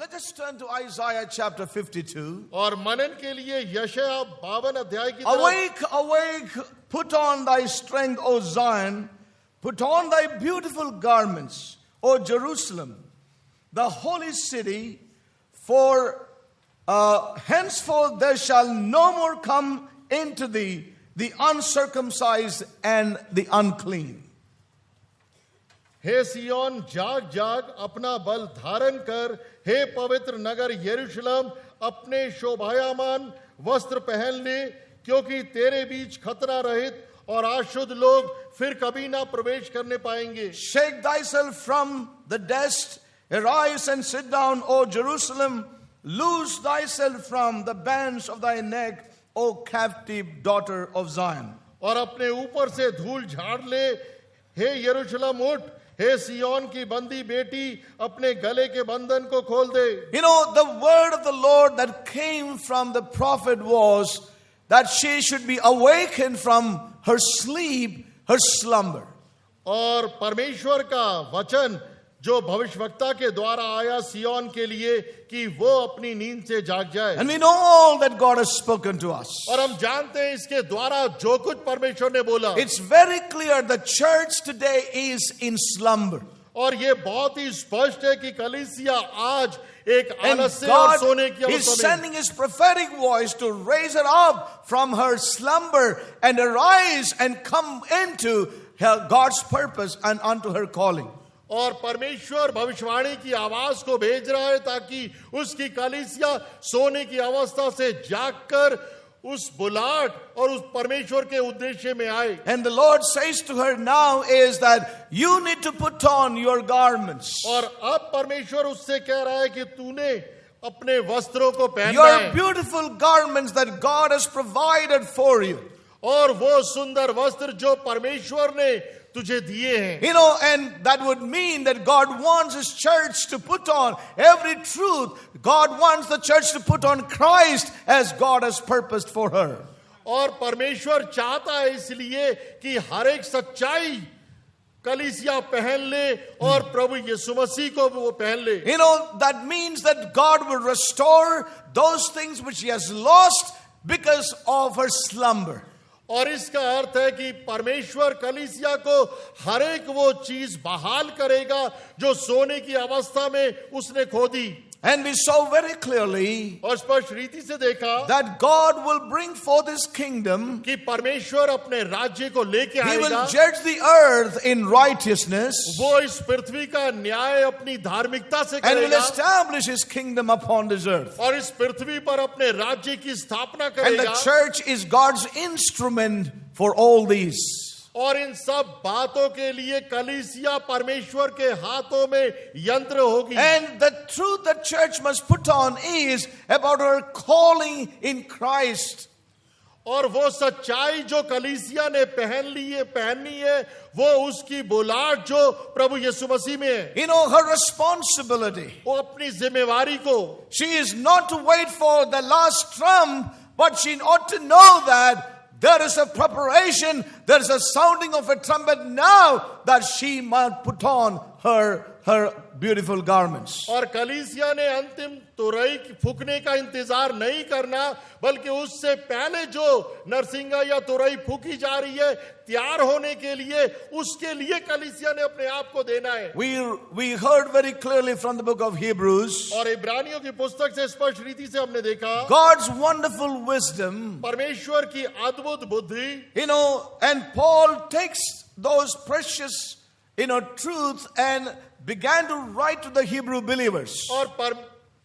let's just turn to Isaiah chapter 52. और मनन के लिए यशायाह 52 अध्याय की तरफ Awake, awake, put on thy strength, O Zion. Put on thy beautiful garments, O Jerusalem, the holy city. For henceforth there shall no more come into thee the uncircumcised and the unclean. हे सियोन जाग जाग अपना बल धारण कर, हे पवित्र नगर यरूशलेम अपने शोभायमान वस्त्र पहन ले, क्योंकि तेरे बीच खतरा रहित और अशुद्ध लोग फिर कभी ना प्रवेश करने पाएंगे. Shake thyself from the dust, arise and sit down, O Jerusalem. Loose thyself from the bands of thy neck, O captive daughter of Zion. और अपने ऊपर से धूल झाड़ ले, हे यरूशलेम उठ, हे सियोन की बंदी बेटी अपने गले के बंधन को खोल दे. You know, the word of the Lord that came from the prophet was that she should be awakened from her sleep, her slumber. और परमेश्वर का वचन जो भविष्यवक्ता के द्वारा आया सियोन के लिए कि वो अपनी नींद से जाग जाए. And we know all that God has spoken to us. और हम जानते हैं इसके द्वारा जो कुछ परमेश्वर ने बोला. It's very clear the church today is in slumber. और ये बहुत ही स्पष्ट है कि कलीसिया आज एक And आलस्य और सोने की God is अवस्था में. sending His prophetic voice to raise her up from her slumber and arise and come into God's purpose and unto her calling. और परमेश्वर भविष्यवाणी की आवाज को भेज रहा है ताकि उसकी कलीसिया सोने की अवस्था से जागकर उस बुलाहट और उस परमेश्वर के उद्देश्य में आए. And the Lord says to her now is that you need to put on your garments. और अब परमेश्वर उससे कह रहा है कि तूने अपने वस्त्रों को पहनना Your है. beautiful garments that God has provided for you. और वो सुंदर वस्त्र जो परमेश्वर ने तुझे दिए हैं. You know, and that would mean that God wants His church to put on every truth. God wants the church to put on Christ as God has purposed for her. और परमेश्वर चाहता है इसलिए कि हर एक सच्चाई कलीसिया पहन ले और प्रभु यीशु मसीह को वो पहन ले. You know, that means that God will restore those things which He has lost because of her slumber. और इसका अर्थ है कि परमेश्वर कलीसिया को हर एक वो चीज बहाल करेगा जो सोने की अवस्था में उसने खो दी. And we saw very clearly और स्पष्ट रीति से देखा that God will bring forth His kingdom. कि परमेश्वर अपने राज्य को लेके He will आएगा. judge the earth in righteousness वो इस पृथ्वी का न्याय अपनी धार्मिकता से and will करेगा establish His kingdom upon this earth. और इस पृथ्वी पर अपने राज्य की स्थापना And the करेगा. church is God's instrument for all these. और इन सब बातों के लिए कलीसिया परमेश्वर के हाथों में यंत्र होगी. And the truth the church must put on is about her calling in Christ. और वो सच्चाई जो कलीसिया ने पहननी है वो उसकी बुलाहट जो प्रभु यीशु मसीह में है. You know, her responsibility. वो अपनी जिम्मेवारी को, She is not to wait for the last trump, but she ought to know that there is a preparation, there is a sounding of a trumpet now that she might put on her beautiful garments. और कलीसिया ने अंतिम तुरई फूकने का इंतजार नहीं करना बल्कि उससे पहले जो नरसिंगा या तुरई फूकी जा रही है तैयार होने के लिए उसके लिए कलीसिया ने अपने आप को देना है. We heard very clearly from the book of Hebrews और इब्रानियों की पुस्तक से स्पष्ट रीति से हमने देखा God's wonderful wisdom. परमेश्वर की अद्भुत बुद्धि. You know, and Paul takes those precious, truth and began to write to the Hebrew believers. और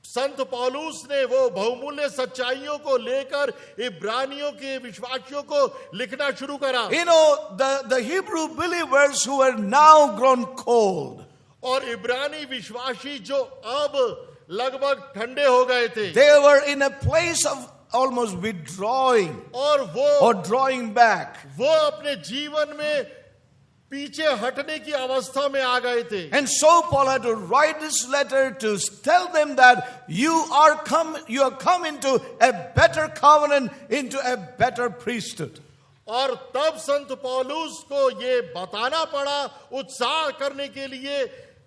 संत पौलुस ने वो बहुमूल्य सच्चाइयों को लेकर इब्रानियों के विश्वासियों को लिखना शुरू करा. You know, the Hebrew believers who are now grown cold. और इब्रानी विश्वासी जो अब लगभग ठंडे हो गए थे. They were in a place of almost withdrawing और वो or drawing back. वो अपने जीवन में पीछे हटने की अवस्था में आ गए थे. And so Paul had to write this letter to tell them that you have come into a better covenant, into a better priesthood. और तब संत पौलुस को ये बताना पड़ा उत्साह करने के लिए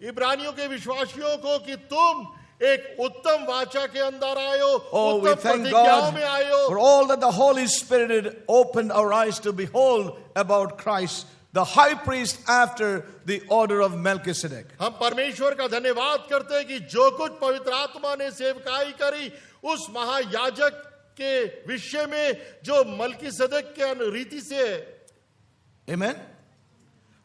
इब्रानियों के विश्वासियों को कि तुम एक उत्तम वाचा के अंदर आयो, Oh, we उत्तम thank प्रतिज्ञाओं में God आयो। for all that the Holy Spirit had opened our eyes to behold about Christ, the high priest after the order of Melchizedek. हम परमेश्वर का धन्यवाद करते हैं कि जो कुछ पवित्र आत्मा ने सेवकाई करी उस महायाजक के विषय में जो मलकीसदक के रीति से है। Amen.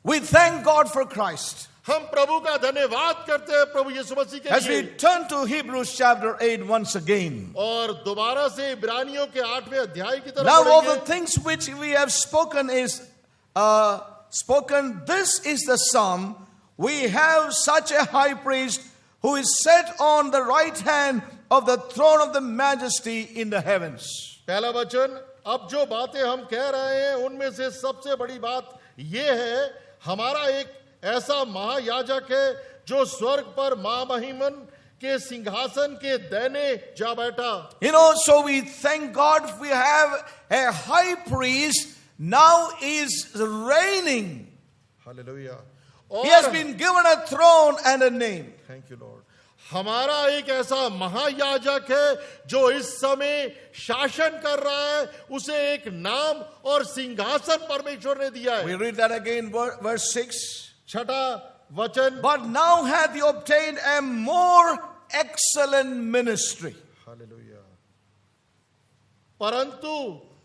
We thank God for Christ. हम प्रभु का धन्यवाद करते हैं प्रभु यीशु मसीह के As we लिए। turn to Hebrews chapter 8 once again. और दोबारा से इब्रानियों के 8वें अध्याय की तरफ Now all the बढ़ेंगे। things which we have spoken is spoken. This is the sum. We have such a high priest who is set on the right hand of the throne of the majesty in the heavens. पहला वचन, अब जो बातें हम कह रहे हैं उनमें से सबसे बड़ी बात यह है, हमारा एक ऐसा महायाजक है जो स्वर्ग पर महामहिमन के सिंहासन के दाहिने जा बैठा। You know, so we thank God we have a high priest now is reigning. Hallelujah. He has और been given a throne and a name. Thank you Lord. हमारा एक ऐसा महायाजक है जो इस समय शासन कर रहा है, उसे एक नाम और सिंहासन परमेश्वर ने दिया है। We read that again, verse 6. छठा वचन, But now hath he obtained a more excellent ministry. Hallelujah. परंतु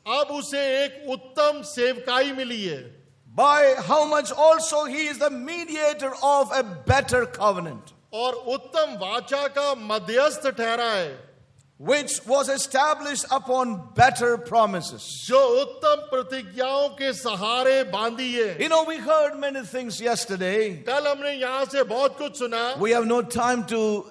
अब उसे एक उत्तम सेवकाई मिली है। By how much also he is the mediator of a better covenant, और उत्तम वाचा का मध्यस्थ ठहरा है, which was established upon better promises. जो उत्तम प्रतिज्ञाओं के सहारे बांधी है। You know, we heard many things yesterday. कल हमने यहाँ से बहुत कुछ सुना, We have no time to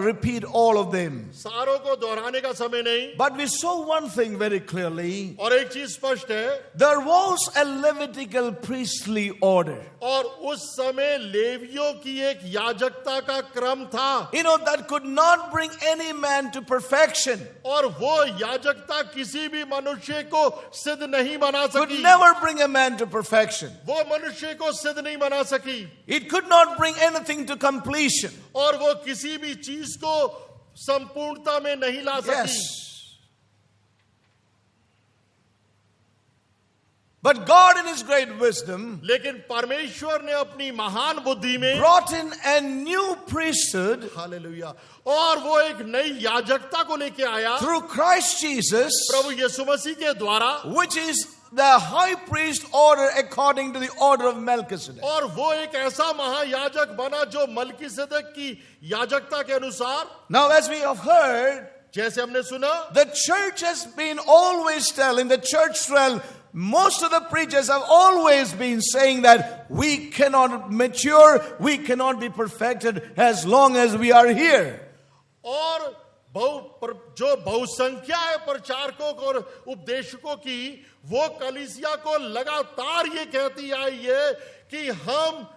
repeat all of them. सारों को दोहराने का समय नहीं। But we saw one thing very clearly. और एक चीज स्पष्ट है, There was a Levitical priestly order. और उस समय लेवियों की एक याजकता का क्रम था, You know, that could not bring any man to perfection. और वो याजकता किसी भी मनुष्य को सिद्ध नहीं बना Could सकी। never bring a man to perfection. वो मनुष्य को सिद्ध नहीं बना सकी, It could not bring anything to completion. और वो किसी भी चीज को संपूर्णता में नहीं ला सकी। Yes. But God in his great wisdom लेकिन परमेश्वर ने अपनी महान बुद्धि में brought in a new priesthood hallelujah, और वो एक नई याजकता को लेके आया through Christ Jesus, प्रभु यीशु मसीह के द्वारा, which is the high priest order according to the order of Melchizedek. और वो एक ऐसा महायाजक बना जो मलकीसदक की याजकता के अनुसार। Now, as we have heard, जैसे हमने सुना, the church has been always telling, the church realm, most of the preachers have always been saying that we cannot mature, we cannot be perfected as long as we are here. और जो बहुसंख्या है प्रचारकों और उपदेशकों की, वो कलीसिया को लगातार ये कहती आई है कि हम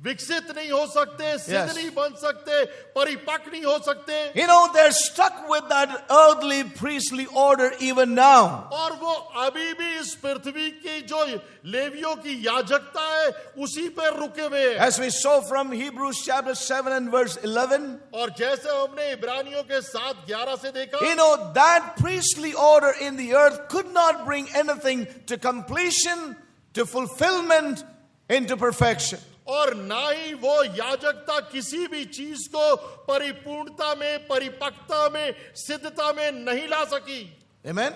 विकसित नहीं हो सकते, सिद्ध Yes. नहीं बन सकते, परिपक्व नहीं हो सकते। You know, they're stuck with that earthly priestly order even now. और वो अभी भी इस पृथ्वी की जो लेवियों की याजकता है उसी पर रुके हुए हैं। As we saw from Hebrews chapter 7 and verse 11, और जैसे हमने इब्रानियों के 7:11 से देखा, you know, that priestly order in the earth could not bring anything to completion, to fulfillment, into perfection. और ना ही वो याजकता किसी भी चीज को परिपूर्णता में, परिपक्वता में, सिद्धता में नहीं ला सकी। Amen.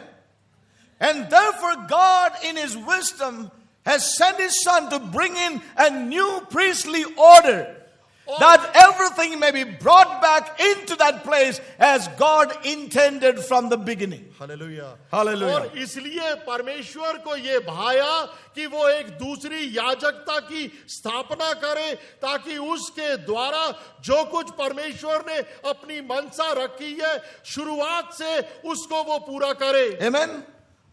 And therefore God in his wisdom has sent his son to bring in a new priestly order, that everything may be brought back into that place as God intended from the beginning. Hallelujah, Hallelujah. और इसलिए परमेश्वर को ये भाया कि वो एक दूसरी याजकता की स्थापना करे, ताकि उसके द्वारा जो कुछ परमेश्वर ने अपनी मनसा रखी है शुरुआत से उसको वो पूरा करे। Amen.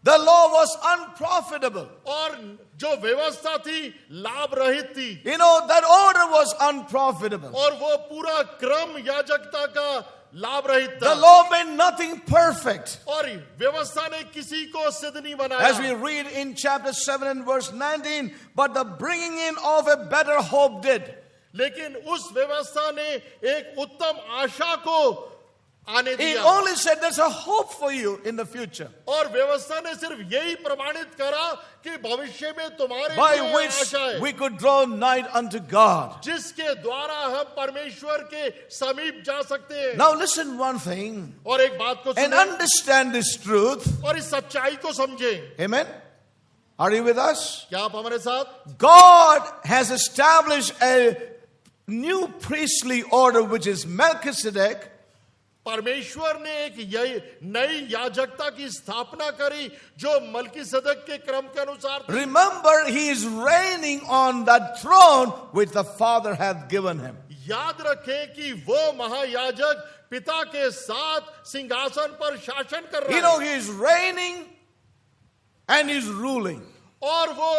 The law was unprofitable. और जो व्यवस्था थी लाभ रहित थी, You know, that order was unprofitable. और वो पूरा क्रम याजकता का लाभ रहित The था, law made nothing perfect. और व्यवस्था ने किसी को सिद्ध नहीं As we बनाया। read in chapter 7 and verse 19, but the bringing in of a better hope did. लेकिन उस व्यवस्था ने एक उत्तम आशा को आने It दिया only said there's a hope for you in the future, और व्यवस्था ने सिर्फ यही प्रमाणित करा कि भविष्य में तुम्हारे by लिए which आशा है we could draw nigh unto God. जिसके द्वारा हम परमेश्वर के समीप जा सकते हैं। Now listen one thing और एक बात को and सुनें understand this truth. और इस सच्चाई को समझें। Amen. Are you with us? क्या आप हमारे साथ? God has established a new priestly order, which is Melchizedek. परमेश्वर ने एक नई याजकता की स्थापना करी जो मलकीसदक के क्रम के अनुसार थी। Remember, he is reigning on that throne which the Father hath given him. याद रखें कि वो महायाजक पिता के साथ सिंहासन पर शासन कर You रहा know, है he is reigning and he is ruling. और वो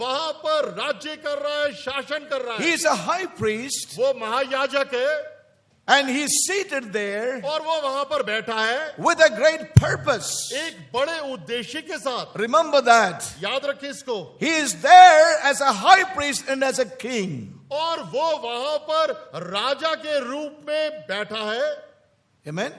वहां पर राज्य कर रहा है, शासन कर रहा He है। is a high priest वो महायाजक है and he is seated there और वो वहां पर बैठा है with a great purpose. एक बड़े उद्देश्य के साथ। Remember that. याद रखें इसको। He is there as a high priest and as a king. और वो वहां पर राजा के रूप में बैठा है। Amen.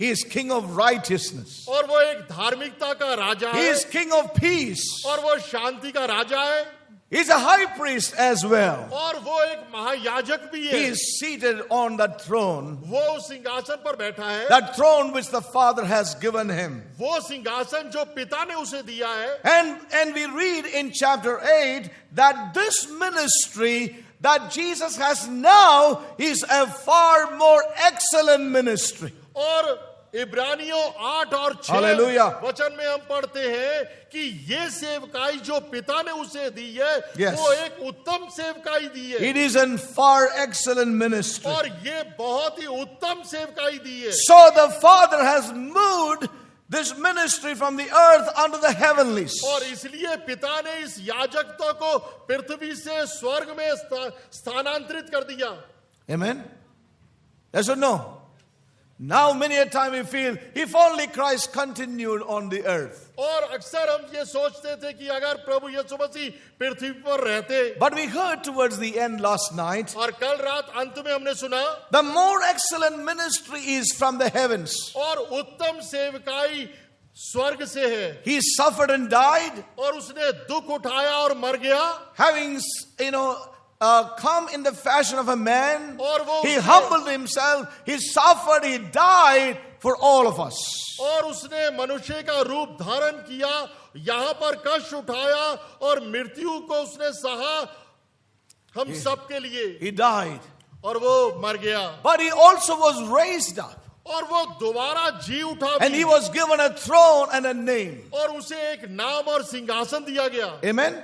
He is king of righteousness. और वो एक धार्मिकता का राजा He है is king of peace. और वो शांति का राजा है He is a high priest as well. और वो एक महायाजक भी He है। is seated on that throne, वो उस सिंहासन पर बैठा है, that throne which the Father has given him. वो सिंहासन जो पिता ने उसे दिया है। And we read in chapter 8 that this ministry that Jesus has now is a far more excellent ministry. और इब्रानियों 8 और 6 Hallelujah. वचन में हम पढ़ते हैं कि ये सेवकाई जो पिता ने उसे दी है Yes. वो एक उत्तम सेवकाई दी है It is a far excellent ministry. और ये बहुत ही उत्तम सेवकाई दी है। So the Father has moved this ministry from the earth unto the heavenlies. और इसलिए पिता ने इस याजकत्व को पृथ्वी से स्वर्ग में स्थानांतरित कर दिया। Amen? Yes or no? Now many a time we feel, if only Christ continued on the earth. और अक्सर हम ये सोचते थे कि अगर प्रभु यीशु मसीह पृथ्वी पर रहते। But we heard towards the end last night, और कल रात अंत में हमने सुना the more excellent ministry is from the heavens. और उत्तम सेवकाई स्वर्ग से है। He suffered and died, और उसने दुख उठाया और मर गया। having, come in the fashion of a man. और वो He उसने- humbled himself, he suffered, he died for all of us. और उसने मनुष्य का रूप धारण किया, यहाँ पर कष्ट उठाया और मृत्यु को उसने सहा हम सब के लिए। He died. और वो मर गया But he also was raised up. और वो दोबारा जी उठा And भी। he was given a throne and a name. और उसे एक नाम और सिंहासन दिया गया। Amen?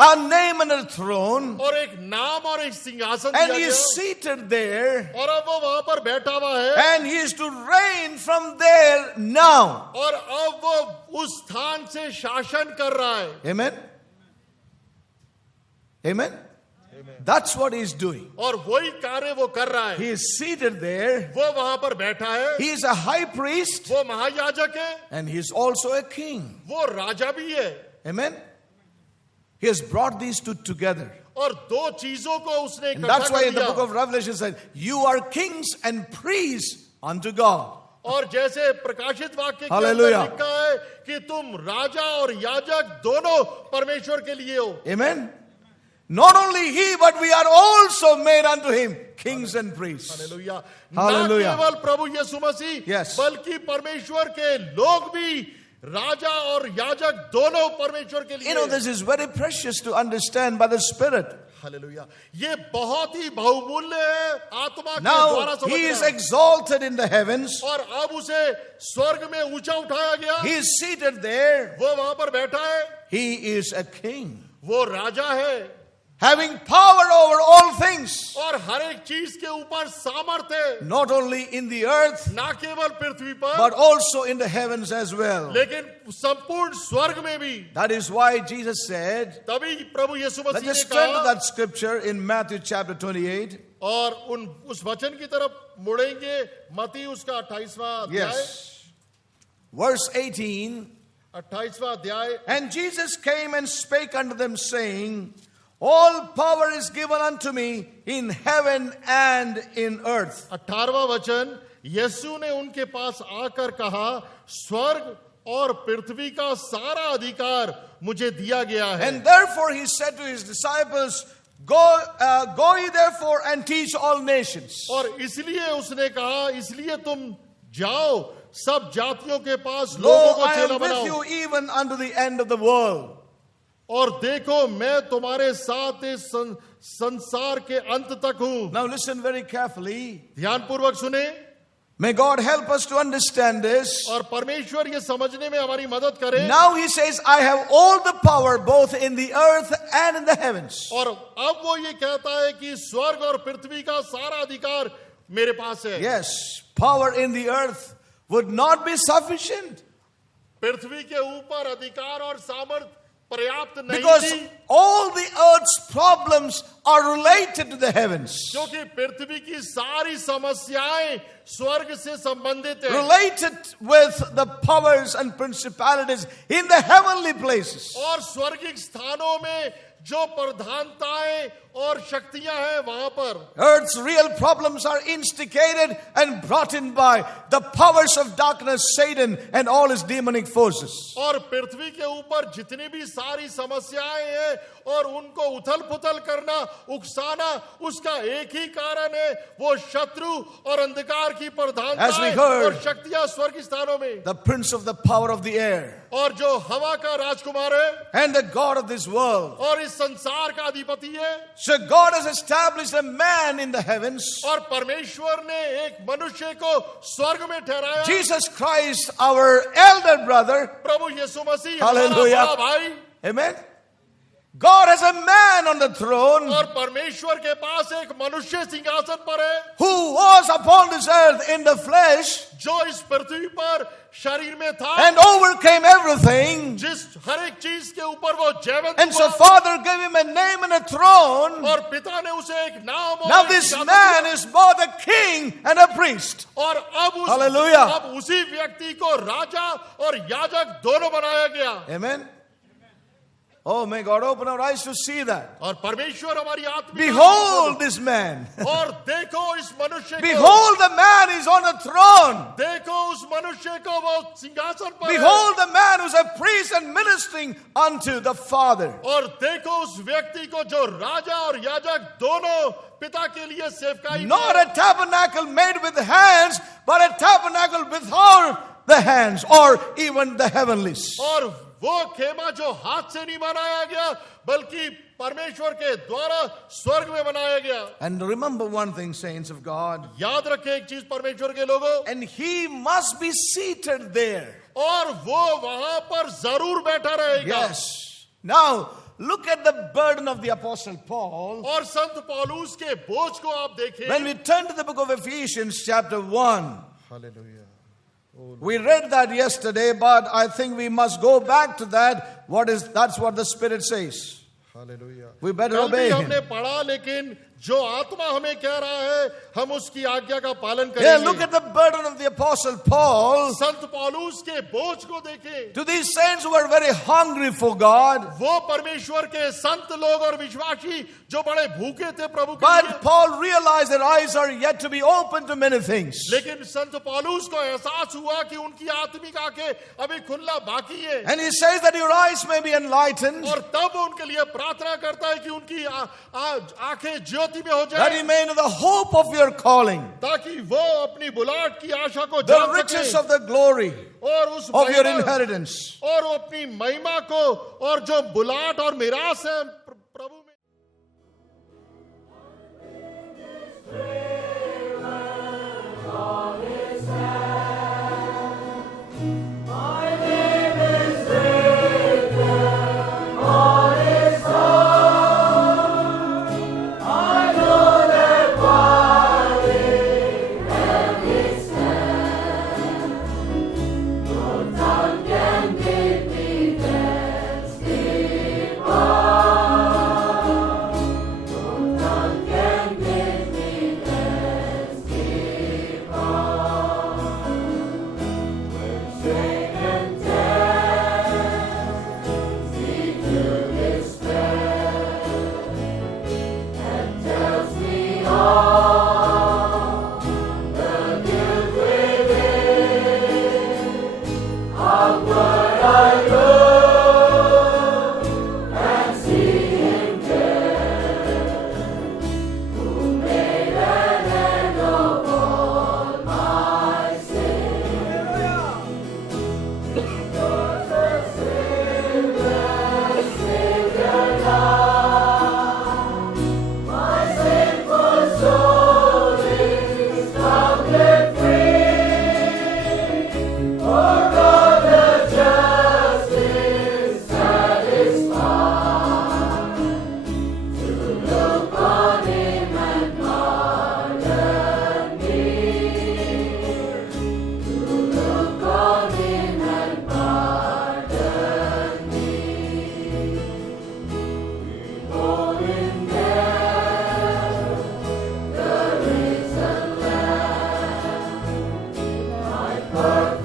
A name and a throne. और एक नाम और एक सिंहासन And दिया he गया। is seated there. और अब वो वहां पर बैठा हुआ है And he is to reign from there now. और अब वो उस स्थान से शासन कर रहा है। Amen? Amen? That's what he is doing. और वही कार्य वो कर रहा है। He is seated there. वो वहां पर बैठा है। He is a high priest. वो महायाजक है। And he is also a king. वो राजा भी है। Amen? He has brought these two together. और दो चीजों को उसने And इकट्ठा that's why कर in the book दिया। of Revelation said, you are kings and priests unto God. और जैसे प्रकाशित वाक्य के अंदर Hallelujah. लिखा है कि तुम राजा और याजक दोनों परमेश्वर के लिए हो। Amen? Not only he, but we are also made unto him kings and priests. Hallelujah. न Hallelujah. केवल प्रभु यीशु मसीह Yes. बल्कि परमेश्वर के लोग भी राजा और याजक दोनों परमेश्वर के लिए। You know, this is very precious to understand by the Spirit. Hallelujah. ये बहुत ही बहुमूल्य है आत्मा के Now, द्वारा he is समझना। exalted in the heavens. और अब उसे स्वर्ग में ऊंचा उठाया गया। He is seated there. वो वहां पर बैठा है। He is a king, वो राजा है having power over all things, और हर एक चीज के ऊपर सामर्थ है। not only in the earth, ना केवल पृथ्वी पर but also in the heavens as well. लेकिन संपूर्ण स्वर्ग में भी। That is why Jesus said, तभी प्रभु यीशु let's मसीह ने just turn to कहा that scripture in Matthew chapter 28. और उस वचन की तरफ मुड़ेंगे। मत्ती उसका 28वां अध्याय। Yes. Verse 18. 28वां अध्याय। And Jesus came and spake unto them, saying, All power is given unto me in heaven and in earth. 18वां वचन, यीशु ने उनके पास आकर कहा, स्वर्ग और पृथ्वी का सारा अधिकार मुझे दिया गया है. And therefore he said to his disciples, Go ye therefore and teach all nations. और इसलिए उसने कहा, इसलिए तुम जाओ सब जातियों के पास Lo, लोगों को I चेला am with बनाओ. you even unto the end of the world. और देखो मैं तुम्हारे साथ इस संसार के अंत तक हूं. Now listen very carefully. ध्यानपूर्वक सुने. May God help us to understand this. और परमेश्वर ये समझने में हमारी मदद करे. Now he says, I have all the power both in the earth and in the heavens. और अब वो ये कहता है कि स्वर्ग और पृथ्वी का सारा अधिकार मेरे पास है. Yes, power in the earth would not be sufficient. पृथ्वी के ऊपर अधिकार और सामर्थ पर्याप्त नहीं Because थी. all the earth's problems are related to the heavens. क्योंकि पृथ्वी की सारी समस्याएं स्वर्ग से संबंधित है. Related with the powers and principalities in the heavenly places. और स्वर्गिक स्थानों में जो प्रधानताएं और शक्तियां हैं वहां पर. Earth's real problems are instigated and brought in by the powers of darkness, Satan and all his demonic forces. और पृथ्वी के ऊपर जितनी भी सारी समस्याएं हैं और उनको उथल पुथल करना, उकसाना, उसका एक ही कारण है, वो शत्रु और अंधकार की As we प्रधानताएं heard, और शक्तियां स्वर्ग स्थानों में. The prince of the power of the air और जो हवा का राजकुमार है and the God of this world. और इस संसार का अधिपति है. So God has established a man in the heavens, और परमेश्वर ने एक मनुष्य को स्वर्ग में ठहराया. Jesus Christ, our elder brother. प्रभु यीशु मसीह Hallelujah. हमारा बड़ा भाई. Amen. God has a man on the throne और परमेश्वर के पास एक मनुष्य सिंहासन पर है who was upon this earth in the flesh जो इस पृथ्वी पर शरीर में था and overcame everything. जिस हर एक चीज के ऊपर वो जयवंत And so हुआ. Father gave him a name and a throne. और पिता ने उसे एक नाम और Now एक this सिंहासन man दिया. is both a king and a priest. और अब Hallelujah. अब उसी व्यक्ति को राजा और याजक दोनों बनाया गया. Amen. Oh, may God open our eyes to see that. और परमेश्वर हमारी आत्मिक Behold this man. और देखो इस मनुष्य को. Behold the man is on a throne. देखो उस मनुष्य को, वो सिंहासन पर है. Behold the man who's a priest and ministering unto the Father. और देखो उस व्यक्ति को जो राजा और याजक दोनों पिता के लिए सेवकाई. Not a tabernacle made with hands, but a tabernacle without the hands or even the heavenlies. और वो खेमा जो हाथ से नहीं बनाया गया बल्कि परमेश्वर के द्वारा स्वर्ग में बनाया गया. And remember one thing, saints of God, याद रखें एक चीज परमेश्वर के लोगों, and he must be seated there. और वो वहां पर जरूर बैठा रहेगा. Yes. Now, look at the burden of the Apostle Paul. और संत पौलुस के बोझ को आप देखें. When we turn to the book of Ephesians chapter 1, hallelujah. we read that yesterday, but I think we must go back to that. That's what the Spirit says. Hallelujah. We better कल भी obey him. हमने पढ़ा, लेकिन जो आत्मा हमें कह रहा है हम उसकी आज्ञा का पालन Here, look करेंगे. at the burden of the Apostle Paul. संत पौलुस के बोझ को देखें. To these saints who are very hungry for God, वो परमेश्वर के संत लोग और विश्वासी जो बड़े भूखे थे प्रभु के but लिए. Paul realized their eyes are yet to be open to many things. लेकिन संत पौलुस को एहसास हुआ कि उनकी आत्मिक आंखें अभी खुलना बाकी है. And he says that your eyes may be enlightened, और तब वो उनके लिए प्रार्थना करता है कि उनकी आंखें ज्योति में हो that जाए, he may know the hope of your calling, ताकि वो अपनी बुलाहट की आशा को the जान riches सके of the glory और उस of your महिमा inheritance. और वो अपनी महिमा को और जो बुलाहट और मिरास है प्रभु में. Glory.